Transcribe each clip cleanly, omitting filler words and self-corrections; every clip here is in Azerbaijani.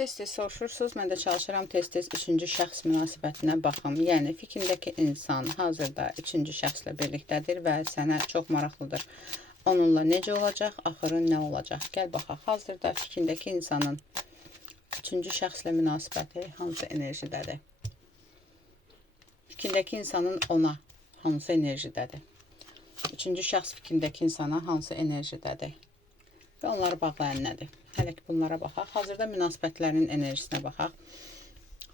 Tez-tez soruşursunuz, mən də çalışıram tez-tez üçüncü şəxs münasibətinə baxım. Yəni, fikrindəki insan hazırda üçüncü şəxslə birlikdədir və sənə çox maraqlıdır. Onunla necə olacaq, axırı nə olacaq? Gəl baxaq, hazırda fikrindəki insanın üçüncü şəxslə münasibəti hansı enerjidədir? Fikrindəki insanın ona hansı enerjidədir? Üçüncü şəxs fikrindəki insana hansı enerjidədir? Və onları bağlayan nədir? Hələ ki bunlara baxaq. Hazırda münasibətlərin enerjisinə baxaq.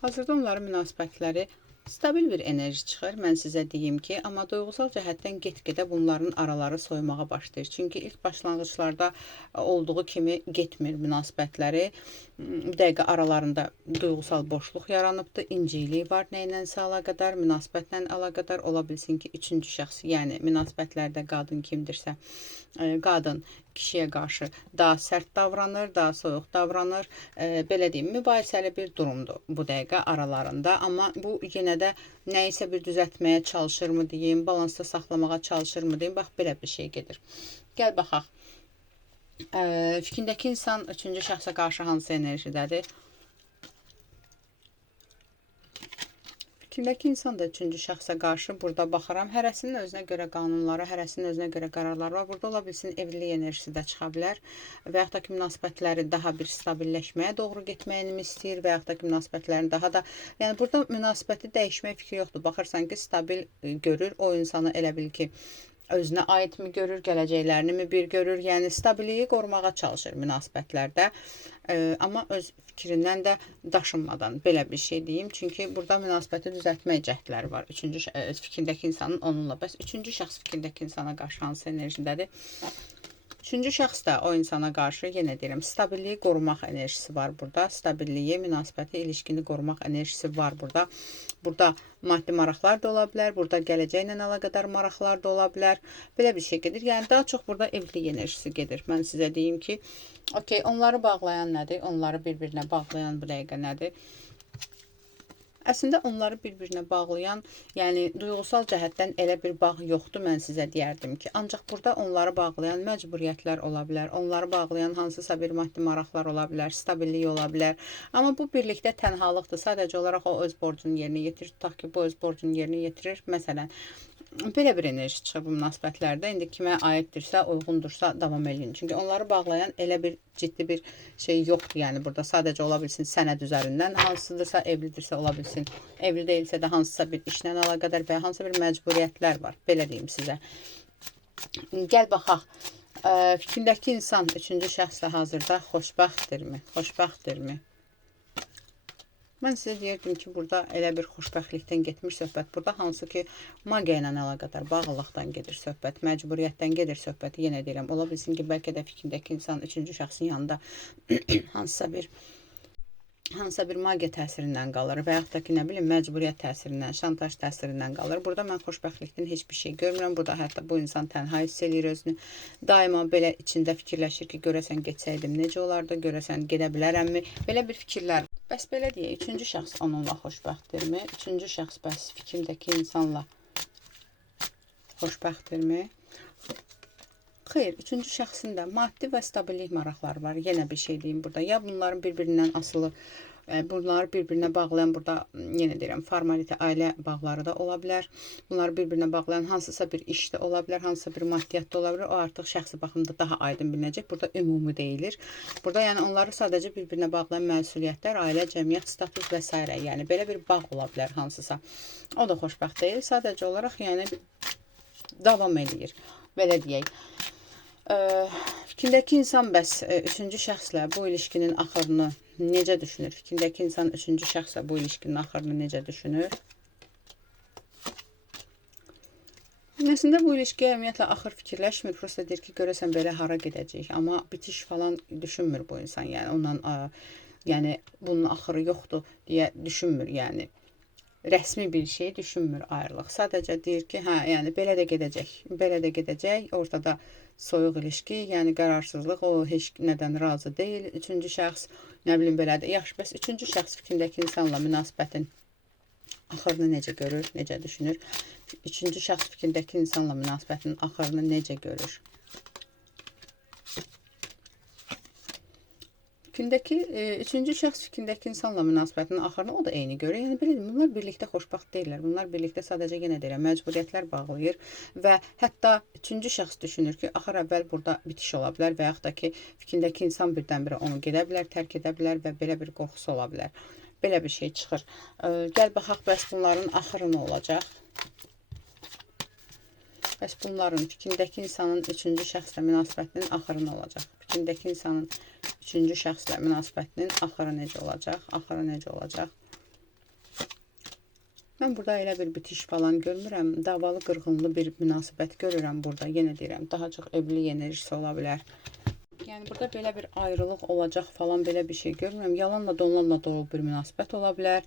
Hazırda onların münasibətləri stabil bir enerji çıxır. Mən sizə deyim ki, amma duyğusal cəhətdən get-gedə bunların araları soymağa başlayır. Çünki ilk başlanğıçlarda olduğu kimi getmir münasibətləri. Bir dəqiqə aralarında duyğusal boşluq yaranıbdır. İnciklik var nəyinsə əlaqədar, münasibətlə əlaqədar ola bilsin ki, üçüncü şəxs, yəni münasibətlərdə qadın kimdirsə, qadın kişiyə qarşı daha sərt davranır, daha soyuq davranır. Belə deyim, mübahisəli bir durumdur bu dəqiqə aralarında. Amma bu yenə də nəyisə bir düzəltməyə çalışırmı deyim, balansda saxlamağa çalışırmı deyim. Bax, belə bir şey gedir. Gəl baxaq. Fikrindəki insan üçüncü şəxsə qarşı hansı enerjidədir? Fikrindəki insan da üçüncü şəxsə qarşı burada baxıram. Hərəsinin özünə görə qanunları, hərəsinin özünə görə qərarları var. Burada ola bilsin evlilik enerjisi də çıxa bilər və yaxud da ki, münasibətləri daha bir stabilləşməyə doğru getməyini istəyir və yaxud da ki, münasibətlərin daha da... Yəni, burada münasibəti dəyişmək fikri yoxdur. Baxırsan ki, stabil görür, o insanı elə bil ki, özünə aid mi görür, gələcəklərini mi bir görür, yəni stabilliyi qorumağa çalışır münasibətlərdə. Amma öz fikrindən də daşınmadan belə bir şey deyim. Çünki burada münasibəti düzəltmək cəhdləri var. Üçüncü fikrindəki insanın onunla. Bəs üçüncü şəxs fikrindəki insana qarşı hansı enerjidədir? Üçüncü şəxs də o insana qarşı, yenə deyirəm, stabilliyi qorumaq enerjisi var burada. Stabilliyi, münasibəti, ilişkini qorumaq enerjisi var burada. Burada maddi maraqlar da ola bilər, burada gələcəklə əlaqədar maraqlar da ola bilər. Belə bir şey gedir. Yəni, daha çox burada evlilik enerjisi gedir. Mən sizə deyim ki, okey, onları bağlayan nədir? Onları bir-birinə bağlayan bu dəqiqə nədir? Əslində, onları bir-birinə bağlayan, yəni duyğusal cəhətdən elə bir bağ yoxdur, mən sizə deyərdim ki. Ancaq burada onları bağlayan məcburiyyətlər ola bilər, onları bağlayan hansısa bir maddi maraqlar ola bilər, stabillik ola bilər. Amma bu birlikdə tənhalıqdır. Sadəcə olaraq o öz borcunu yerinə yetirir. Tutaq ki, bu öz borcunu yerinə yetirir. Məsələn, belə bir enerji çıxır bu münasibətlərdə. İndi kimə aiddirsə, uyğundursa davam edin. Çünki onları bağlayan elə bir ciddi bir şey yoxdur. Yəni burada sadəcə ola bilsin sənəd üzərindən, hansıdırsa evlidirsə ola bilsin, evli deyilsə də hansısa bir işlə əlaqədar və hansısa bir məcburiyyətlər var. Belə deyim sizə. Gəl baxaq. Fikrindəki insan üçüncü şəxslə hazırda xoşbəxtdirmi? Xoşbəxtdirmi? Mən sizə deyirdim ki, burada elə bir xoşbəxtlikdən getmir söhbət. Burada hansı ki, magiya ilə əlaqədar, bağlılıqdan gedir söhbət, məcburiyyətdən gedir söhbət. Yenə deyirəm, ola bilsin ki, bəlkə də fikrindəki insan üçüncü şəxsin yanında hansısa bir magiya təsirindən qalır və yaxud da ki, nə bilim, məcburiyyət təsirindən, şantaj təsirindən qalır. Burada mən xoşbəxtlikdən heç bir şey görmürəm. Burada hətta bu insan tənha hiss edir özünü. Daima belə içində fikirləşir ki, görəsən getsəydim necə olardı, görəsən gedə bilərəmmi? Belə bir fikirlər. Bəs belə deyək, üçüncü şəxs onunla xoşbəxtdirmi? Üçüncü şəxs bəs fikrindəki insanla xoşbəxtdirmi? Xeyr, üçüncü şəxsin də maddi və stabillik maraqları var. Yenə bir şey deyim burada. Ya bunların bir-birindən asılı, bunları bir-birinə bağlayan burada, yenə deyirəm, formalite ailə bağları da ola bilər. Bunları bir-birinə bağlayan hansısa bir iş də ola bilər, hansısa bir maddiyyat da ola bilər. O artıq şəxsi baxımda daha aydın bilinəcək. Burada ümumi deyilir. Burada yəni onları sadəcə bir-birinə bağlayan məsuliyyətlər, ailə, cəmiyyət, status və s. Yəni belə bir bağ ola bilər hansısa. O da xoşbəxt deyil. Sadəcə olaraq yəni davam edir. Belə deyək. Fikrindəki insan bəs üçüncü şəxslə bu ilişkinin axırını necə düşünür? Fikrindəki insan üçüncü şəxslə bu ilişkinin axırını necə düşünür? Əslində bu ilişkiyə ümumiyyətlə axır fikirləşmir. Prosta deyir ki, görəsən belə hara gedəcək. Amma bitiş falan düşünmür bu insan. Yəni ondan, yəni bunun axırı yoxdur deyə düşünmür. Yəni rəsmi bir şey düşünmür ayrılıq. Sadəcə deyir ki, hə, yəni belə də gedəcək. Belə də gedəcək. Ortada soyuq ilişki, yəni qərarsızlıq, o heç nədən razı deyil. Üçüncü şəxs, nə bilim belədir. Yaxşı, bəs üçüncü şəxs fikrindəki insanla münasibətin axırını necə görür, necə düşünür? Üçüncü şəxs fikrindəki insanla münasibətin axırını necə görür? Fikrindəki üçüncü şəxs fikrindəki insanla münasibətinin axırını o da eyni görür. Yəni belə bunlar birlikdə xoşbəxt deyillər. Bunlar birlikdə sadəcə yenə deyirəm, məcburiyyətlər bağlayır və hətta üçüncü şəxs düşünür ki, axır əvvəl burada bitiş ola bilər və yaxud da ki, fikrindəki insan birdən-birə onu gedə bilər, tərk edə bilər və belə bir qorxusu ola bilər. Belə bir şey çıxır. Gəl baxaq, bəs bunların axırı nə olacaq? Bəs bunların fikrindəki insanın üçüncü şəxslə münasibətinin axırı nə olacaq? Fikrindəki insanın üçüncü şəxslə münasibətinin axırı necə olacaq? Axırı necə olacaq? Mən burada elə bir bitiş falan görmürəm. Davalı, qırğınlı bir münasibət görürəm burada. Yenə deyirəm, daha çox evlilik enerjisi ola bilər. Yəni burada belə bir ayrılıq olacaq falan, belə bir şey görmürəm. Yalanla donlanla dolu bir münasibət ola bilər.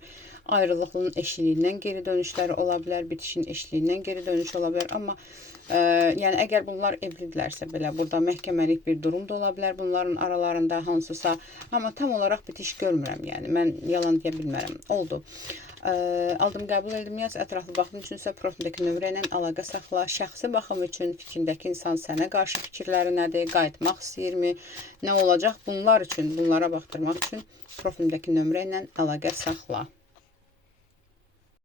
Ayrılıqların eşliyindən geri dönüşləri ola bilər. Bitişin eşliyindən geri dönüş ola bilər. Amma yəni əgər bunlar evlidirlərsə belə, burada məhkəməlik bir durum da ola bilər bunların aralarında hansısa. Amma tam olaraq bitiş görmürəm. Yəni mən yalan deyə bilmərəm. Oldu. Aldım, qəbul edim, yaz. Ətraflı baxım üçünsə profildəki nömrə ilə əlaqə saxla. Şəxsi baxım üçün fikrindəki insan sənə qarşı fikirləri nədir? Qayıtmaq istəyirmi? Nə olacaq? Bunlar üçün, bunlara baxdırmaq üçün profildəki nömrə ilə əlaqə saxla.